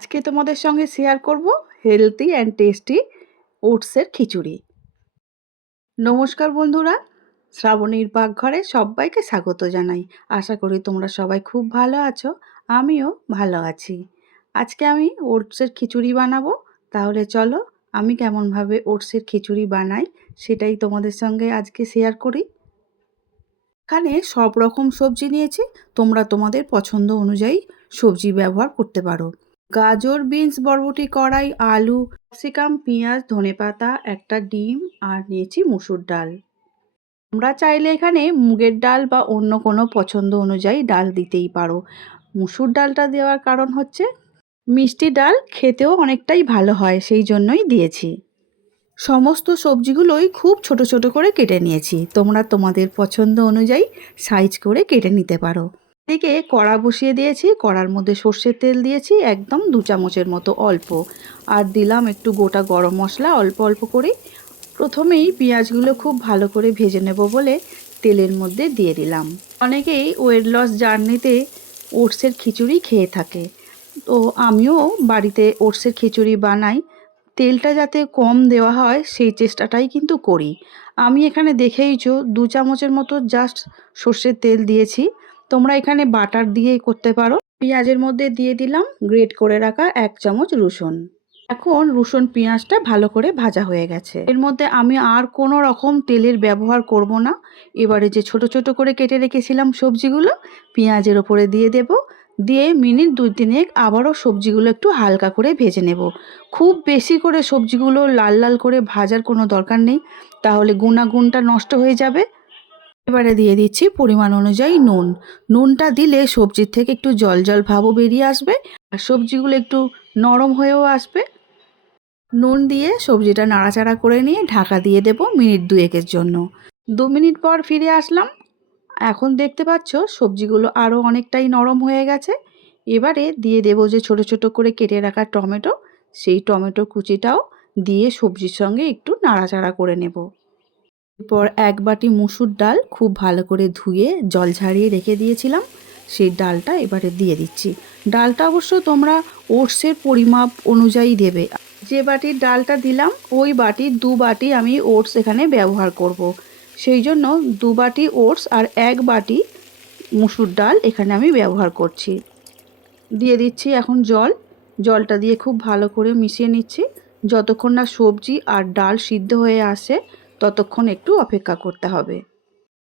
আজকে তোমাদের সঙ্গে শেয়ার করব হেলদি অ্যান্ড টেস্টি ওটসের খিচুড়ি। নমস্কার বন্ধুরা, শ্রাবণীর পাকঘরে সবাইকে স্বাগত জানাই। আশা করি তোমরা সবাই খুব ভালো আছো, আমিও ভালো আছি। আজকে আমি ওটসের খিচুড়ি বানাবো। তাহলে চলো আমি কেমনভাবে ওটসের খিচুড়ি বানাই সেটাই তোমাদের সঙ্গে আজকে শেয়ার করি। এখানে সব রকম সবজি নিয়েছি, তোমরা তোমাদের পছন্দ অনুযায়ী সবজি ব্যবহার করতে পারো। গাজর, বিনস, বরবটি, কড়াই, আলু, ক্যাপসিকাম, পেঁয়াজ, ধনেপাতা, একটা ডিম আর নিয়েছি মুসুর ডাল। তোমরা চাইলে এখানে মুগের ডাল বা অন্য কোনো পছন্দ অনুযায়ী ডাল দিতেই পারো। মুসুর ডালটা দেওয়ার কারণ হচ্ছে মিষ্টি ডাল খেতেও অনেকটাই ভালো হয়, সেই জন্যই দিয়েছি। সমস্ত সবজিগুলোই খুব ছোট ছোট করে কেটে নিয়েছি, তোমরা তোমাদের পছন্দ অনুযায়ী সাইজ করে কেটে নিতে পারো। এদিকে কড়া বসিয়ে দিয়েছি, কড়ার মধ্যে সর্ষের তেল দিয়েছি একদম 2 চামচের মতো অল্প, আর দিলাম একটু গোটা গরম মশলা অল্প অল্প করে। প্রথমেই পেঁয়াজগুলো খুব ভালো করে ভেজে নেব বলে তেলের মধ্যে দিয়ে দিলাম। অনেকেই ওয়েট লস জার্নিতে ওটসের খিচুড়ি খেয়ে থাকে, তো আমিও বাড়িতে ওটসের খিচুড়ি বানাই। তেলটা যাতে কম দেওয়া হয় সেই চেষ্টাটাই কিন্তু করি। আমি এখানে দেখেইছো 2 চামচের মতো জাস্ট সর্ষের তেল দিয়েছি, তোমরা এখানে বাটার দিয়ে করতে পারো। পেঁয়াজের মধ্যে দিয়ে দিলাম গ্রেট করে রাখা 1 চামচ রসুন। এখন রসুন পেঁয়াজটা ভালো করে ভাজা হয়ে গেছে, এর মধ্যে আমি আর কোনো রকম তেলের ব্যবহার করব না। এবারে যে ছোট ছোট করে কেটে রেখেছিলাম সবজিগুলো পেঁয়াজের ওপরে দিয়ে দেব, দিয়ে মিনিট 2-3 আবারও সবজিগুলো একটু হালকা করে ভেজে নেব। খুব বেশি করে সবজিগুলো লাল লাল করে ভাজার কোনো দরকার নেই, তাহলে গুণাগুণটা নষ্ট হয়ে যাবে। এবারে দিয়ে দিচ্ছি পরিমাণ অনুযায়ী নুন। নুনটা দিলে সবজির থেকে একটু জল জল ভাবও বেরিয়ে আসবে আর সবজিগুলো একটু নরম হয়েও আসবে। নুন দিয়ে সবজিটা নাড়াচাড়া করে নিয়ে ঢাকা দিয়ে দেব মিনিট 2-এর জন্য। 2 মিনিট পর ফিরে আসলাম। এখন দেখতে পাচ্ছ সবজিগুলো আরও অনেকটাই নরম হয়ে গেছে। এবারে দিয়ে দেব যে ছোট ছোট করে কেটে রাখা টমেটো, সেই টমেটো কুচিটাও দিয়ে সবজির সঙ্গে একটু নাড়াচাড়া করে নেব। এরপর 1 বাটি মুসুর ডাল খুব ভালো করে ধুয়ে জল ঝারিয়ে রেখে দিয়েছিলাম, সেই ডালটা এবারে দিয়ে দিচ্ছি। ডালটা অবশ্য তোমরা ওটসের পরিমাপ অনুযায়ী দেবে। যে বাটির ডালটা দিলাম ওই বাটির 2 বাটি আমি ওটস এখানে ব্যবহার করব। সেই জন্য 2 বাটি ওটস আর 1 বাটি মুসুর ডাল এখানে আমি ব্যবহার করছি। দিয়ে দিচ্ছি এখন জল। জলটা দিয়ে খুব ভালো করে মিশিয়ে নিচ্ছি। যতক্ষণ না সবজি আর ডাল সিদ্ধ হয়ে আসে ততক্ষণ একটু অপেক্ষা করতে হবে।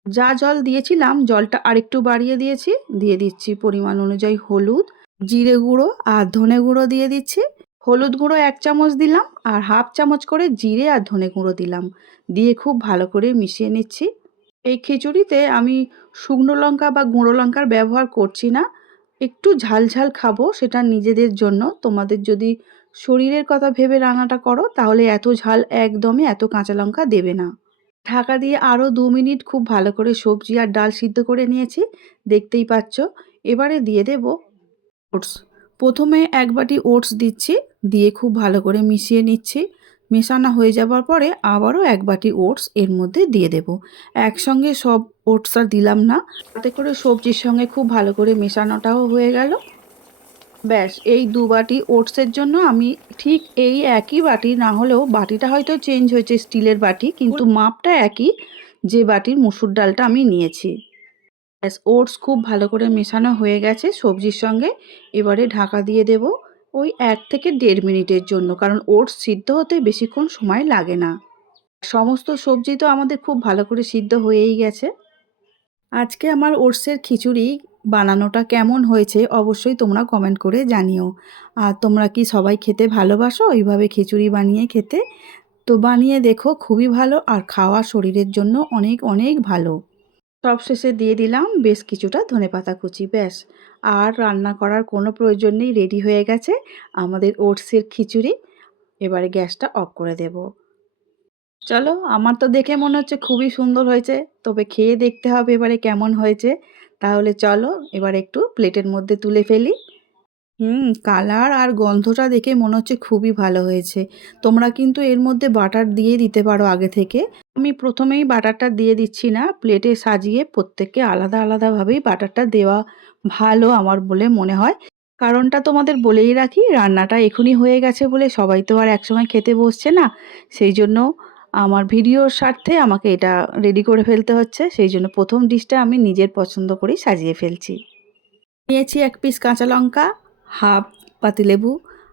যা জল দিয়েছিলাম জলটা আরেকটু বাড়িয়ে দিয়েছি। দিয়ে দিচ্ছি পরিমাণ অনুযায়ী হলুদ, জিরে গুঁড়ো আর ধনে গুঁড়ো দিয়ে দিচ্ছি। হলুদ গুঁড়ো 1 চামচ দিলাম আর হাফ চামচ করে জিরে আর ধনে গুঁড়ো দিলাম, দিয়ে খুব ভালো করে মিশিয়ে নিচ্ছি। এই খিচুড়িতে আমি শুকনো লঙ্কা বা গুঁড়ো লঙ্কার ব্যবহার করছি না। একটু ঝাল ঝাল খাবো সেটা নিজেদের জন্য। তোমাদের যদি শরীরের কথা ভেবে রান্নাটা করো তাহলে এত ঝাল একদমই এত কাঁচা লঙ্কা দেবে না। ঢাকা দিয়ে আরও 2 মিনিট খুব ভালো করে সবজি আর ডাল সিদ্ধ করে নিয়েছি, দেখতেই পাচ্ছ। এবারে দিয়ে দেব ওটস। প্রথমে 1 বাটি ওটস দিচ্ছি, দিয়ে খুব ভালো করে মিশিয়ে নিচ্ছি। মেশানো হয়ে যাবার পরে আবারও 1 বাটি ওটস এর মধ্যে দিয়ে দেব। একসঙ্গে সব ওটস আর দিলাম না, তাতে করে সবজির সঙ্গে খুব ভালো করে মেশানোটাও হয়ে গেল। ব্যাস এই 2 বাটি ওটসের জন্য আমি ঠিক এই একই বাটি, না হলেও বাটিটা হয়তো চেঞ্জ হয়েছে স্টিলের বাটি, কিন্তু মাপটা একই যে বাটির মুসুর ডালটা আমি নিয়েছি। ব্যাস ওটস খুব ভালো করে মেশানো হয়ে গেছে সবজির সঙ্গে। এবারে ঢাকা দিয়ে দেব ওই 1 থেকে 1.5 মিনিটের জন্য, কারণ ওটস সিদ্ধ হতে বেশিক্ষণ সময় লাগে না। সমস্ত সবজি তো আমাদের খুব ভালো করে সিদ্ধ হয়েই গেছে। আজকে আমার ওটসের খিচুড়ি বানানোটা কেমন হয়েছে অবশ্যই তোমরা কমেন্ট করে জানিও। আর তোমরা কি সবাই খেতে ভালোবাসো এইভাবে খিচুড়ি বানিয়ে খেতে? তো বানিয়ে দেখো, খুবই ভালো আর খাওয়া শরীরের জন্য অনেক অনেক ভালো। সবশেষে দিয়ে দিলাম বেশ কিছুটা ধনেপাতা কুচি। ব্যাস আর রান্না করার কোনো প্রয়োজন নেই, রেডি হয়ে গেছে আমাদের ওটসের খিচুড়ি। এবারে গ্যাসটা অফ করে দেব। চলো, আমার তো দেখে মনে হচ্ছে খুবই সুন্দর হয়েছে, তবে খেয়ে দেখতে হবে এবারে কেমন হয়েছে। তাহলে চলো এবার একটু প্লেটের মধ্যে তুলে ফেলি। কালার আর গন্ধটা দেখে মনে হচ্ছে খুবই ভালো হয়েছে। তোমরা কিন্তু এর মধ্যে বাটার দিয়ে দিতে পারো আগে থেকে। আমি প্রথমেই বাটারটা দিয়ে দিচ্ছি না, প্লেটে সাজিয়ে প্রত্যেককে আলাদা আলাদাভাবেই বাটারটা দেওয়া ভালো আমার বলে মনে হয়। কারণটা তোমাদের বলেই রাখি, রান্নাটা এখনই হয়ে গেছে বলে সবাই তো আর একসঙ্গে খেতে বসছে না। সেই জন্য আমার ভিডিওর স্বার্থে আমাকে এটা রেডি করে ফেলতে হচ্ছে। সেই জন্য প্রথম ডিশটা আমি নিজের পছন্দ করেই সাজিয়ে ফেলছি। নিয়েছি 1 পিস কাঁচা লঙ্কা, হাফ পাতিলেবু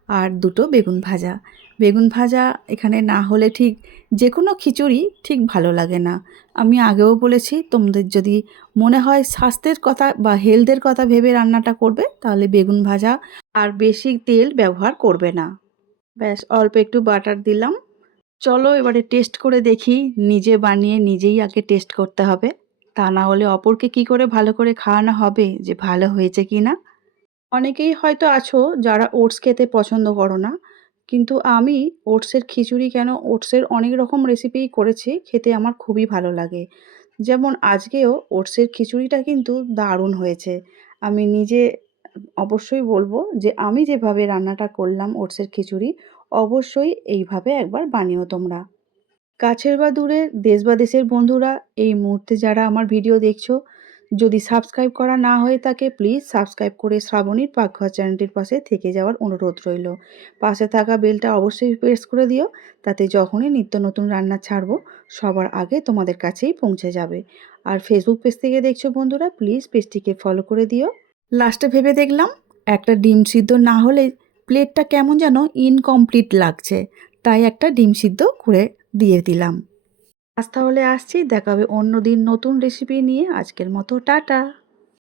আর 2টো বেগুন ভাজা। বেগুন ভাজা এখানে না হলে ঠিক যে কোনো খিচুড়ি ঠিক ভালো লাগে না। আমি আগেও বলেছি, তোমাদের যদি মনে হয় স্বাস্থ্যের কথা বা হেলথের কথা ভেবে রান্নাটা করবে, তাহলে বেগুন ভাজা আর বেশি তেল ব্যবহার করবে না। ব্যাস অল্প একটু বাটার দিলাম। চলো এবারে টেস্ট করে দেখি। নিজে বানিয়ে নিজেই আগে টেস্ট করতে হবে, তা না হলে অপরকে কি করে ভালো করে খাওয়ানো হবে যে ভালো হয়েছে কি না। অনেকেই হয়তো আছো যারা ওটস খেতে পছন্দ করো না, কিন্তু আমি ওটসের খিচুড়ি কেন, ওটসের অনেক রকম রেসিপিই করেছি, খেতে আমার খুবই ভালো লাগে। যেমন আজকেও ওটসের খিচুড়িটা কিন্তু দারুণ হয়েছে। আমি নিজে অবশ্যই বলবো যে আমি যেভাবে রান্নাটা করলাম ওটসের খিচুড়ি, অবশ্যই এইভাবে একবার বানিও তোমরা। কাছের বা দূরের, দেশ বা দেশের বন্ধুরা এই মুহূর্তে যারা আমার ভিডিও দেখছো, যদি সাবস্ক্রাইব করা না হয়ে থাকে প্লিজ সাবস্ক্রাইব করে শ্রাবণীর পাকঘর চ্যানেলটির পাশে থেকে যাওয়ার অনুরোধ রইল। পাশে থাকা বেলটা অবশ্যই প্রেস করে দিও, তাতে যখনই নিত্য নতুন রান্না ছাড়বো সবার আগে তোমাদের কাছেই পৌঁছে যাবে। আর ফেসবুক পেজ থেকে দেখছো বন্ধুরা, প্লিজ পেজটিকে ফলো করে দিও। লাস্টে ভেবে দেখলাম একটা ডিম সিদ্ধ না হলে প্লেটটা কেমন যেন ইনকমপ্লিট লাগছে, তাই একটা ডিম সিদ্ধ করে দিয়ে দিলাম। আজ তাহলে আসছি, দেখা হবে অন্য দিন নতুন রেসিপি নিয়ে। আজকের মতো টাটা।